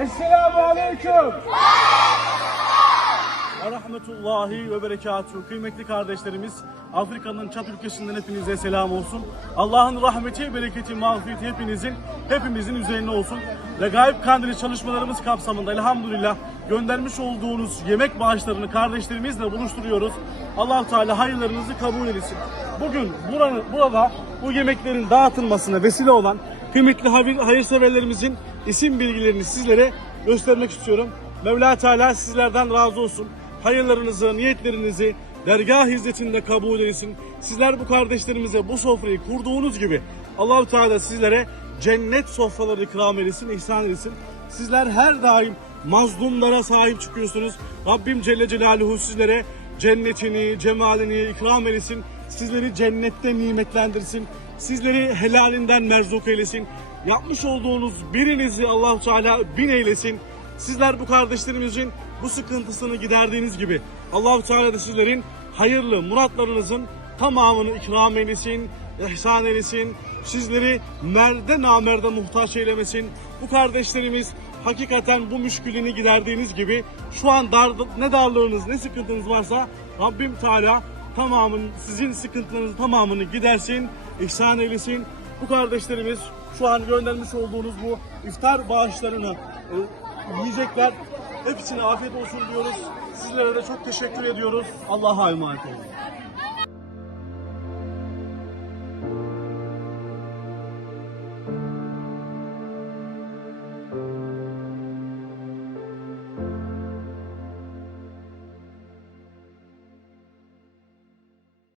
Esselamu Aleyküm. Ve rahmetullahi ve berekatuhu. Kıymetli kardeşlerimiz, Afrika'nın çat ülkesinden hepinize selam olsun. Allah'ın rahmeti, bereketi, mağfireti hepinizin, hepimizin üzerine olsun. Regaib Kandili çalışmalarımız kapsamında elhamdülillah göndermiş olduğunuz yemek bağışlarını kardeşlerimizle buluşturuyoruz. allah Teala hayırlarınızı kabul etsin. Bugün buranın, burada bu yemeklerin dağıtılmasına vesile olan kıymetli hayır- hayırseverlerimizin isim bilgilerini sizlere göstermek istiyorum. Mevla Teala sizlerden razı olsun. Hayırlarınızı, niyetlerinizi dergah hizmetinde kabul etsin. Sizler bu kardeşlerimize bu sofrayı kurduğunuz gibi Allahu Teala sizlere cennet sofraları ikram etsin, ihsan etsin. Sizler her daim mazlumlara sahip çıkıyorsunuz. Rabbim Celle Celaluhu sizlere cennetini, cemalini ikram eylesin. Sizleri cennette nimetlendirsin. Sizleri helalinden merzuk eylesin. Yapmış olduğunuz birinizi Allahu Teala bin eylesin. Sizler bu kardeşlerimizin bu sıkıntısını giderdiğiniz gibi Allahu Teala da sizlerin hayırlı muratlarınızın tamamını ikram eylesin, ihsan eylesin. Sizleri merde namerde muhtaç eylemesin. Bu kardeşlerimiz hakikaten bu müşkülünü giderdiğiniz gibi şu an dar, ne darlığınız ne sıkıntınız varsa Rabbim Teala tamamını sizin sıkıntılarınızın tamamını gidersin, ihsan eylesin. Bu kardeşlerimiz şu an göndermiş olduğunuz bu iftar bağışlarını e, yiyecekler. Hepsine afiyet olsun diyoruz. Sizlere de çok teşekkür ediyoruz. Allah'a emanet olun.